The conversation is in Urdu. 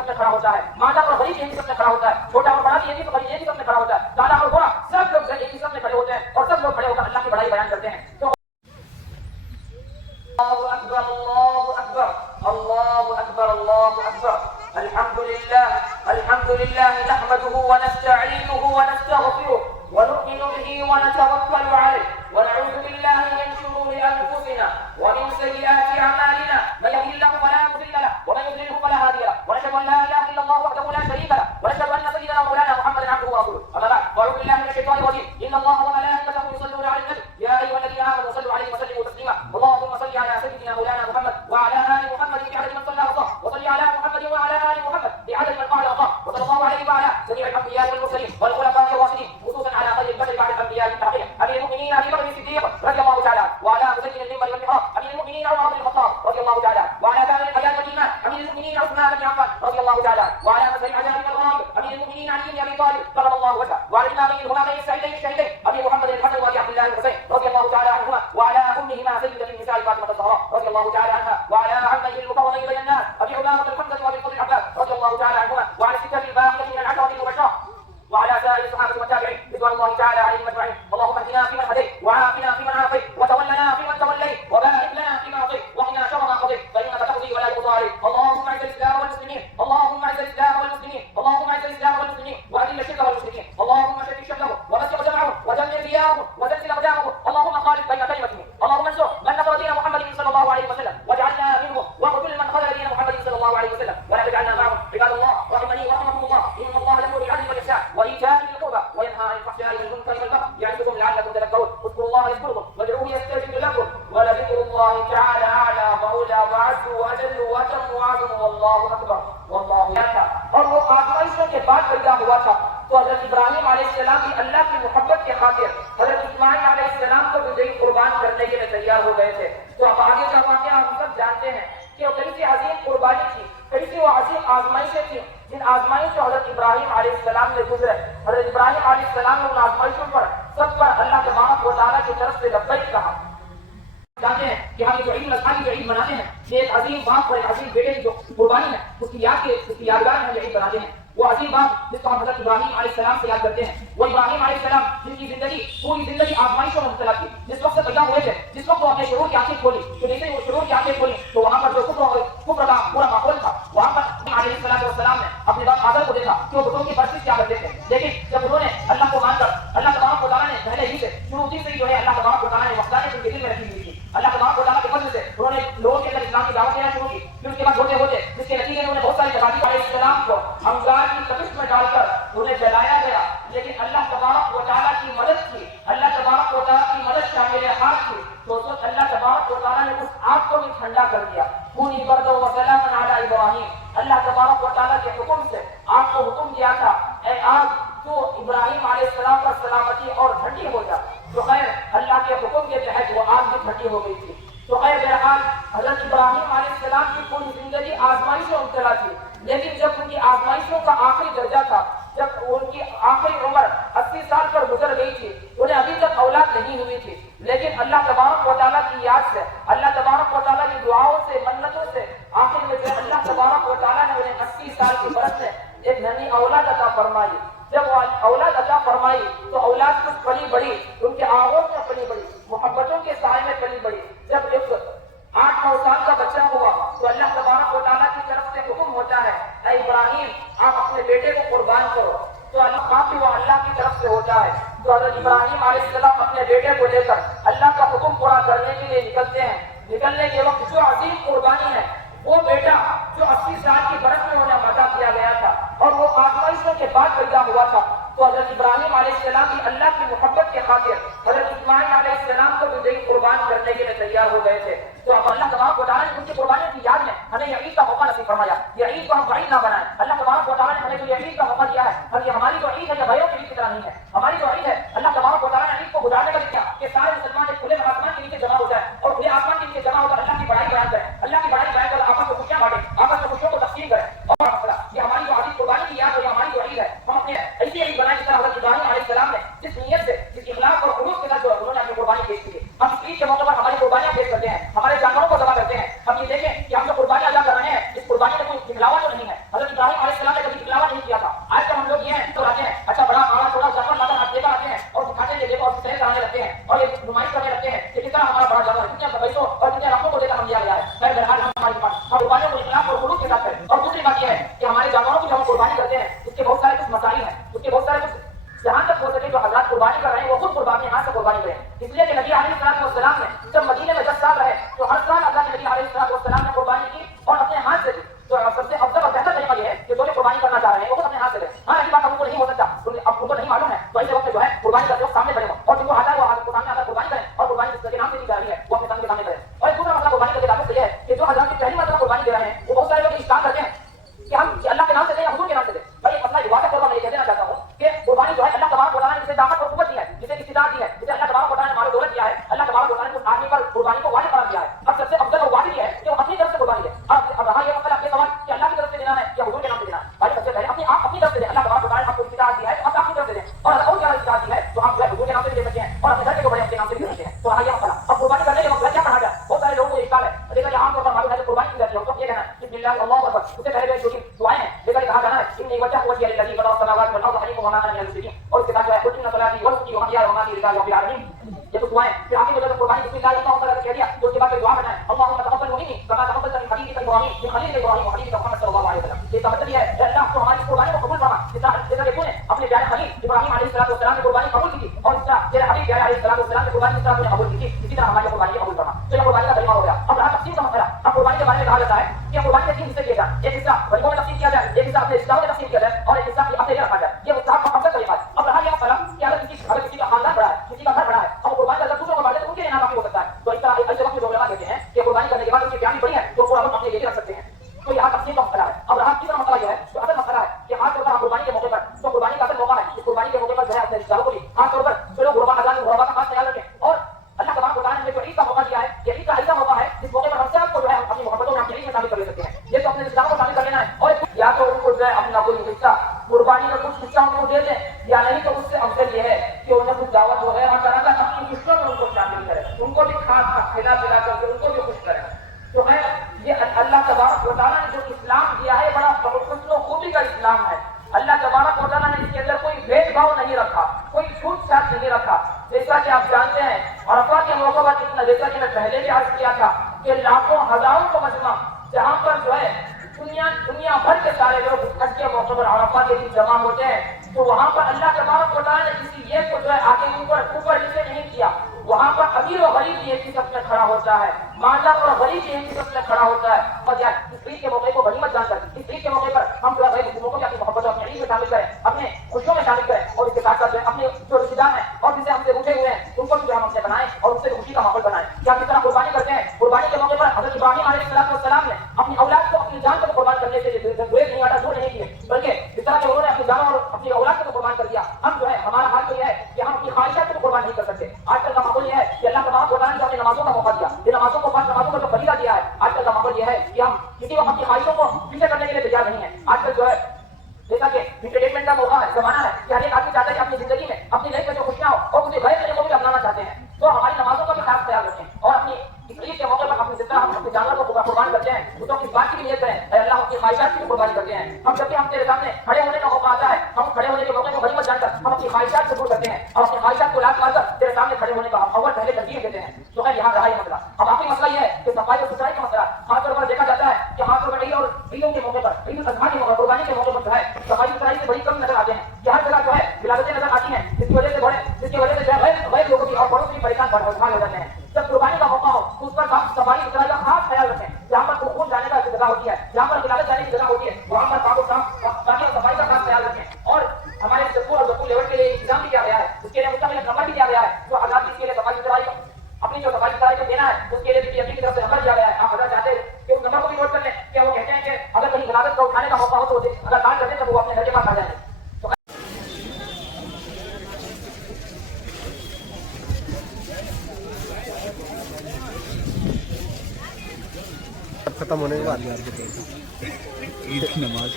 سب میں کھڑا ہوتا ہے، مادہ اور غریب یہی سب میں کھڑا ہوتا ہے، چھوٹا اور بڑا بھی یہی سب میں کھڑا ہوتا ہے، دادا اور بوڑھا سب لوگ یہی سب میں کھڑے ہوتے ہیں اور سب لوگ کھڑے ہو کر اللہ کی بڑائی بیان کرتے ہیں. تو الله أكبر الله أكبر الله أكبر الله أكبر. الحمد لله نحمده ونستعينه ونستغفره ونؤمن به ونتوكل عليه ونعوذ بالله من شرور أنفسنا ومن سيئات أعمالنا. من يهده الله فلا مضل له ومن يضلله فلا هادي له ونشهد أن لا إله إلا الله وحده لا شريك له ونشهد أن سيدنا مولانا محمدا عبده ورسوله. أما بعد فأعوذ بالله من الشيطان الرجيم. إن الله وملائكته يصلون على النبي يا أيها الذين آمنوا صلوا عليه وسلموا تسليما. اللهم صل على سيدنا مولانا محمد وعلى آل محمد بعدد من صلى الله وصل على محمد وعلى آل محمد بعدد من قال الله وصلى الله عليه وعلى جميع الأنبياء والمرسلين والخلفاء الراشدين خصوصا على خير البشر بعد الأنبياء التابعين أمير المؤمنين أبي بكر الصديق رضي الله تعالى وعلى مزين المنبر والمحراب أمير المؤمنين عمر بن الخطاب رضي الله تعالى وعلى تاج الحياة والإيمان أمير المؤمنين عثمان بن عفان رضي الله تعالى وعلى مزين العجائب والغرائب أمير المؤمنين علي بن أبي طالب كرم الله وجهه وعلى الإمامين الهمامين السعيدين الشهيدين أبي محمد الحسن وأبي عبد الله الحسين رضي الله تعالى عنهما وعلى أمهما سيدة النساء فاطمة الزهراء رضي الله تعالى عنها وعلى عميه المكرمين بين الناس أبي عمامة الحمزة وأبي الفضل العباس رضي الله تعالى عنهما وعلى الستة الباقية من العشرة المبشرة وعلى سائر الصحابة والتابعين رضوان الله تعالى عليهم أجمعين. اللهم اهدنا فيمن هديت وعافنا فيمن عافيت وتولنا فيمن توليت وبارك لنا فيما أعطيت وقنا شر ما قضيت فإنك تقضي ولا يقضى عليك. اللهم أعز الإسلام والمسلمين اللهم أعز الإسلام والمسلمين اللهم أعز الإسلام والمسلمين وأذل الشرك والمشركين. اللهم شتت شملهم ومزق جمعهم ودمر رياءهم وزلزل أقدامهم. اللهم خالف بين كلمتهم. اللهم انصر من نصر دين محمد صلى الله عليه وسلم واجعلنا منهم وكل من خذل دين محمد صلى الله عليه وسلم ولا تجعلنا معهم. عباد الله رحمني ورحمكم الله إن الله يأمر بالعدل والإحسان وإيتاء ذي القربى وينهى عن الفحشاء والمنكر والبغي يعظكم لعلكم تذكرون. اذكروا الله يذكركم وادعوه يستجب لكم ولذكر الله تعالى أعلى وأولى وأعز وأجل وأتم وأعظم والله أكبر والله أكبر. اور وہ آزمائشوں کے بعد پیدا ہوا تھا تو حضرت ابراہیم علیہ السلام بھی اللہ کی محبت کے خاطر حضرت اسماعیل علیہ السلام کو بھی قربان کرنے کے لیے تیار ہو گئے تھے. تو اب آگے کا واقعہ ہم سب جانتے ہیں کہ وہ کیسی عظیم قربانی تھی، کیسی وہ عظیم آزمائشیں تھیں جن آزمائشوں حضرت ابراہیم علیہ السلام نے گزرے. حضرت ابراہیم علیہ السلام نے ان آزمائشوں پر سب پر اللہ تبارک و تعالیٰ کی طرف سے لبیک کہا. جانتے ہیں کہ ہم جو عید الاضحیٰ کی جو عید مناتے ہیں یہ ایک عظیم باپ اور ایک عظیم بیٹے کی جو قربانی ہے اس کی یادگار میں ہم یہ عید مناتے ہیں. وہ عظیم باپ جس کو ہم حضرت ابراہیم علیہ السلام سے یاد کرتے ہیں، وہ ابراہیم علیہ السلام جن کی پوری زندگی آزمائشوں میں مبتلا تھی. جس وقت سے پیدا ہوئے تھے، جس وقت وہ اپنے شرور کی آنکھیں کھولی تو جیسے وہ شرور کی آنکھیں کھولی تو وہاں پر جو کفر کا پورا ماحول تھا وہاں پر علیہ السلام نے اپنے باپ آدم کو دیکھا کہ وہ بتوں کی پرستش کیا کرتے تھے. لیکن جب انہوں نے اللہ کو مان کر اللہ تبارک و تعالیٰ نے پہلے ہی سے شروع سے جو ہے اللہ تبارک و تعالیٰ نے وحدانیت ان کے دل میں رکھی ہوئی تھی. اللہ تبارک و تعالیٰ کے فضل سے انہوں نے لوگوں کے اندر اسلام کی دعوت دینا شروع کی. پھر اس کے بعد ہوتے ہوتے جس کے نتیجے میں انہوں نے بہت ساری تباہی علیہ السلام کو انگار کی تپش میں ڈال کر انہیں جلایا گیا. لیکن اللہ تبارک و تعالیٰ کی مدد کی، اللہ تبارک و تعالیٰ کی مدد شامل ہاتھ کی تو اس وقت اللہ تبارک و تعالیٰ نے اس آگ کو بھی ٹھنڈا کر دیا. کونی بردا و سلاما علی ابراہیم. اللہ تبارک و تعالیٰ کے حکم سے آگ کو حکم دیا تھا اے آگ تو ابراہیم علیہ السلام پر سلامتی اور ٹھنڈی ہو جا. تو خیر اللہ کے حکم کے تحت وہ آگ بھی ٹھنڈی ہو گئی تھی. تو خیر بہرحال حضرت ابراہیم علیہ السلام کی پوری زندگی آزمائشوں میں مبتلا تھی. لیکن جب ان کی آزمائشوں کا آخری درجہ تھا، جب ان کی آخری عمر 80 سال پر گزر گئی تھی، انہیں ابھی تک اولاد نہیں ہوئی تھی، لیکن اللہ تبارک و تعالیٰ کی یاد سے، اللہ تبارک و تعالیٰ کی دعاؤں سے، منتوں سے آخر میں جو اللہ تبارک و تعالیٰ نے انہیں 80 سال کی برس میں ایک نئی اولاد عطا فرمائی. جب وہ اولاد عطا فرمائی تو اولاد کچھ پلی بڑی، ان کے آغوش میں پلی بڑی، محبتوں کے سائے میں پلی بڑی. جب ایک 8-9 سال کا بچہ ہوا تو اللہ تبارک و تعالیٰ کی طرف سے حکم ہوتا ہے اے ابراہیم آپ اپنے بیٹے کو قربان کرو. تو اللہ کی طرف سے ہوتا ہے. تو حضرت ابراہیم علیہ السلام اپنے بیٹے کو لے کر اللہ کا حکم پورا کرنے کے لیے نکلتے ہیں. نکلنے کے وقت جو عظیم قربانی ہے وہ بیٹا جو 80 سال کی برس میں انہیں عطا کیا گیا تھا اور وہ آزمائشوں کے بعد پیدا ہوا تھا. تو حضرت ابراہیم علیہ السلام بھی اللہ کی محبت کے خاطر حضرت اسماعیل علیہ السلام کو بھی قربان کرنے کے لیے تیار ہو گئے تھے. تو اب اللہ تبارک و تعالیٰ نے ان کی قربانی کی یاد میں ہمیں یہ عید کا موقع نصیب فرمایا. یہ عید کو ہم بعید نہ بنائیں. اللہ تبارک و تعالیٰ نے ہمیں جو یہ عید کا موقع دیا ہے اور یہ ہماری جو عید ہے یہ بھائیوں کی عید کی طرح نہیں ہے. ہماری جو عید ہے اللہ تبارک و تعالیٰ نے عید کو گزارنے کا دیا کہ سارے مسلمان ایک کھلے آسمان کے نیچے جمع ہو جائے اور کھلے آسمان کے نیچے جمع ہو کر اللہ کی بڑائی بیان کریں، اللہ کی بڑائی بیان کر آپس میں خوشیاں بانٹیں، آپس میں خوشیوں کو تقسیم کریں. اور یہ ہماری جو عظیم قربانی کی یاد ہے، یہ ہماری جو عید ہے، ہم اپنے ایسی عید بنائیں جس طرح حضرت ابراہیم علیہ السلام نے جس نیت سے، جس اخلاص اور خلوص کے ساتھ جو انہوں نے اپنی قربانی پیش کی ہے. ہم اس عید کے موقع پر ہماری قربانیاں پیش کرتے ہیں، ہمارے جانوروں کو ذبح کرتے ہیں. ہم یہ دیکھیں کہ ہم جو قربانیاں ادا کر رہے ہیں اس قربانی میں کوئی دکھلاوا تو نہیں ہے. حضرت ابراہیم علیہ السلام نے کبھی دکھلاوا نہیں کیا تھا. آج کل ہم لوگ یہ ہیں تو آتے ہیں اچھا بڑا بڑا تھوڑا جانور لا کر لے کر آتے ہیں اور دکھاتے ہیں دیکھو اور سیر کرانے لگتے ہیں اور یہ نمائش کرنے لگتے ہیں کہ کتنا ہمارا بڑا جانور کتنے پیسوں اور کتنے رقموں کو دے کر ہم لیا گیا ہے. خیر بہرحال ہماری بات ہم قربانیوں کو اخلاص اور خلوص کے ساتھ کریں. اور دوسری بات یہ ہے کہ ہمارے جانوروں کی جو ہم قربانی کرتے ہیں اس کے بہت سارے کچھ مسائل ہیں, اس کے بہت سارے کچھ جہاں تک ہو سکے جو حضرات قربانی کر رہے ہیں وہ خود قربانی ہاتھ سے قربانی کریں. اس لیے کہ نبی علیہ السلام نے جب مدینے میں 10 سال رہے تو ہر سال اللہ کے نبی علیہ السلام نے قربانی کی اور اپنے ہاتھ سے دی. تو سب سے افضل اور بہتر طریقہ یہ ہے کہ جو بھی قربانی کرنا چاہ رہے ہیں وہ خود اپنے ہاتھ سے لیں. ہاں یہ بات ہم کو نہیں ہو سکتا, اب ان کو نہیں معلوم ہے تو ایسے وقت جو ہے قربانی کرتے وقت سامنے کھڑے ہوں اور جن کو آتا ہے وہ سامنے آ کر قربانی کریں اور قربانی جس کے نام سے دی جا رہی ہے وہ اپنے سامنے کریں. اور ایک دوسرا مسئلہ قربانی کے تعلق سے یہ ہے کہ جو حضرات کی پہلی مرتبہ قربانی دے رہے ہیں وہ بہت سارے لوگ اشتہار کرتے ہیں کہ ہم اللہ کے نام سے دیں یا حضور کے نام سے دیں. بھائی ایک مسئلہ واضح طور پر میں یہ کہہ دینا چاہتا ہوں کہ قربانی جو ہے اللہ تبارک و تعالیٰ نے جسے طاقت اور قوت دی ہے, جسے استطاعت دی ہے, جسے اللہ تبارک و تعالیٰ نے مال و دولت دیا ہے, اللہ تبارک و تعالیٰ نے اس آدمی پر قربانی کو واجب قرار دیا ہے. اب سب سے افضل اور واجب یہ ہے کہ وہ اپنی طرف سے قربانی دے. اب رہا یہ مسئلہ آپ کے سوال کہ اللہ کی طرف سے دینا ہے یا حضور کے نام سے دینا ہے. بھائی سب سے پہلے اپنی طرف سے دیں. اللہ تبارک و تعالیٰ نے آپ کو استطاعت دی ہے تو آپ اپنی طرف سے دیں, اور اگر اور زیادہ استطاعت دی ہے تو آپ جو ہے حضور کے نام سے بھی دے سکتے ہیں اور اپنے گھر کے جو بڑے اپنے نام سے بھی دے سکتے ہیں. تو رہا یہ مسئلہ. اب قربانی کرنے کے وقت کیا پڑھا جائے؟ بہت سارے لوگوں کو اشکال ہے. دیکھا کہ عام طور پر معلوم ہے کہ قربانی کی جاتی ہے تو یہ کہنا ہے بسم اللہ اللہ اکبر, اس سے پہلے جو دعائیں ہیں دیکھا کہا جانا ہے انی وجہ وجہ للذی فطر السماوات والارض حنیفا وما انا من المشرکین, اور اس کے بعد جو ہے قل ان صلاتی ونسکی ومحیایا ومماتی للہ رب العالمین. یہ تو دعائیں پھر آگے جو قربانی بسم اللہ اللہ تعالیٰ کہہ دیا تو اس کے بعد دعا کرنا ہے اللهم تقبل منی كما تقبلت من حبیبک ابراہیم من خلیلک ابراہیم وحبیبک محمد صلی اللہ علیہ وسلم. یہ کا مطلب یہ ہے کہ اللہ تو ہماری قربانی کو قبول فرما, جیسا کہ تو نے اپنے پیارے خلیل ابراہیم علیہ السلام کی قربانی قبول کی تھی اور اس طرح تیرے حبیب علیہ السلام کی قربانی اس طرح تو نے قبول کی تھی, اسی طرح ہماری قربانی قبول فرما. تو یہ قربانی کا کلمہ ہو گیا. اب رہا تقسیم کا مسئلہ. اب قربانی کے بارے میں کہا جاتا ہے کہ قربانی کے 3 حصے کیے جائیں. ایک حصہ غریبوں میں تقسیم کیا جائے, ایک حصہ اپنے رشتہ میں تقسیم کیا جائے اور ایک حصہ اپنے لیے رکھا جائے. یہ مستحب کا افضل طریقہ ہے. اب رہا یہ مسئلہ کہ اگر کسی کا خاندان بڑا ہے, کسی کا گھر بڑا ہے اور قربانی کا دوسروں کو بانٹے تو ان کے لیے نام ہو سکتا ہے. تو اس طرح ایسے وقت میں علماء کہتے ہیں کہ قربانی کرنے کے بعد ان کی پیاری بڑی ہے تو وہ ہم اپنے لیے رکھ سکتے ہیں. تو یہاں تقسیم کا مسئلہ ہے. اب رہا تیسرا مسئلہ یہ ہے جو اصل مسئلہ ہے کہ خاص طور پر قربانی کے موقع پر, تو قربانی کا اصل موقع ہے اس قربانی کے موقع پر جو ہے اپنے رشتہ داروں کو بھی خاص طور پر جو لوگ غربا خاندان غربا کا خاص خیال رکھیں. اور اللہ تبارک و تعالیٰ نے جو عید کا موقع دیا ہے یہ عید کا ایسا موقع ہے جس موقع پر ہم سب کو جو ہے اپنی محبتوں میں اپنی عید میں شامل کر لے سکتے ہیں. یہ تو اپنے رشتہ داروں کو شامل کر لینا ہے اور یا تو ان کو جو ہے اپنا کوئی حصہ قربانی کا کچھ حصہ ان کو دے دیں یا نہیں تو اس سے افضل یہ ہے کہ انہیں کچھ دعوت وغیرہ کرا کر اپنی خوشیوں میں ان کو شامل کریں, ان کو بھی خاص کھلا پلا کر کے ان کو بھی خوش کریں. تو ہے یہ اللہ تبارک و تعالیٰ نے جو اسلام دیا ہے بڑا حسن و خوبی کا اسلام ہے. اللہ تبارک و تعالیٰ نے اس کے اندر کوئی بھید بھاؤ نہیں رکھا, کوئی چھوٹ چھاٹ نہیں رکھا. جیسا کہ آپ جانتے ہیں عرفہ کے موقع پر کتنا, جیسا کہ میں پہلے بھی عرض کیا تھا کہ لاکھوں ہزاروں کا مجمع جہاں پر جو ہے دنیا بھر کے سارے لوگ حج کے موقع پر عرفہ کے دن جمع ہوتے ہیں, تو وہاں پر اللہ تبارک و تعالیٰ نے کسی ایک کو جو ہے آگے اوپر نیچے نہیں کیا. وہاں پر امیر و غریب بھی ایک ہی صف میں کھڑا ہوتا ہے, مالدار اور غریب بھی ایک ہی صف میں کھڑا ہوتا ہے. اور کیا اس عید کے موقع کو غنیمت جان کر اس عید کے موقع پر ہم جو ہے مسلموں کو اپنی محبت اپنی عید میں شامل کریں, اپنے خوشیوں میں شامل کریں اور اس کے ساتھ ساتھ اپنے جو رشتے دار ہیں اور جن سے ہم سے روٹے ہوئے ہیں ان کو بھی جو ہم سے بنائیں اور ان سے خوشی کا ماحول بنائیں. کیا کس طرح قربانی کرتے ہیں؟ قربانی کے موقع پر حضرت ابراہیم علیہ السلام نے اپنی اولاد کو اپنی جان کو قربان کرنے سے نہیں ہٹا دور نہیں کیے, بلکہ جس طرح کہ انہوں نے اپنی جان اور اپنی اولاد کو قربان کر دیا, ہم جو ہے ہمارا حال تو یہ ہے کہ ہم اپنی خواہشات کو قربان نہیں کر سکتے. آج کل کا ماحول یہ ہے کہ اللہ تبارک و تعالیٰ نے اپنی نمازوں کا موقع دیا, یہ نمازوں کو 5 نمازوں کا جو فریضہ دیا ہے, آج کل کا ماحول یہ ہے کہ ہم کسی وقت اپنی خواہشوں کو پیچھے کرنے کے لیے تیار نہیں ہے. آج کل جو ہے جیسا کہ انٹرٹینمنٹ کا موقع ہے, زمانہ ہے کہ ہر ایک آدمی چاہتا ہے کہ اپنی زندگی میں اپنی لائف میں جو خوشیاں ہو اور اسے غیر طریقوں بھی اپنانا چاہتے ہیں. تو ہماری نمازوں کا بھی خاص خیال رکھیں اور اپنی عید کے موقع پر جس طرح ہم اپنے جانور کو قربان کرتے ہیں وہ تو اس بات کی بھی نیت کریں اے اللہ اپنی خواہشات کی قربانی کرتے ہیں. ہم جب بھی ہم تیرے سامنے کھڑے ہونے کا موقع آتا ہے ہم کھڑے ہونے کے موقع کو غنیمت جان کر ہم اپنی خواہشات کو دور کرتے ہیں اور اپنی خواہشات کو لاکھ مار کر تیرے سامنے کھڑے ہونے کا اول پہلے ترجیح دیتے ہیں. تو خیر یہاں رہا یہ مسئلہ. اب آخری مسئلہ یہ ہے کہ صفائی اور ستھرائی کا مسئلہ خاص طور پر دیکھا جاتا ہے کہ خاص طور پر عید اور عیدوں کے موقع پر عید الاضحیٰ کے موقع قربانی کے موقع پر جو ہے صفائی ستھرائی سے بڑی کم نظر آتے ہیں. ہر جگہ جو ہے ولادتیں نظر آتی ہیں جس کی وجہ سے جو ہے غیر لوگوں کی اور بڑوں کی پریشان ہو جاتے ہیں. جب قربانی کا موقع ہو تو اس پر صفائی ستھرائی کا خاص خیال رکھیں. جہاں پر خون جانے کا جگہ ہوتی ہے, جہاں پر ولادت جانے کی جگہ ہوتی ہے وہاں پر پاک و صاف صفائی کا خاص خیال رکھیں. اور ہمارے سکول اور وقوع لیول کے لیے انتظام بھی کیا گیا ہے, اس کے لیے مستقل نمبر بھی دیا گیا ہے جو حضرات اس کے لیے صفائی ستھرائی اپنی جو صفائی ستھرائی کو دینا ہے اس کے لیے بھی اپنی طرف سے نمبر دیا گیا ہے. آپ حضرات چاہتے ہیں کہ اس نمبر کو بھی نوٹ کر لیں کہ وہ کہتے ہیں کہ اگر کہیں ولادت کو اٹھانے کا موقع ہو تو اگر کام کرتے ہیں تو وہ اپنے گھر کے پاس آ جائیں. ختم ہونے کے بعد عید کی نماز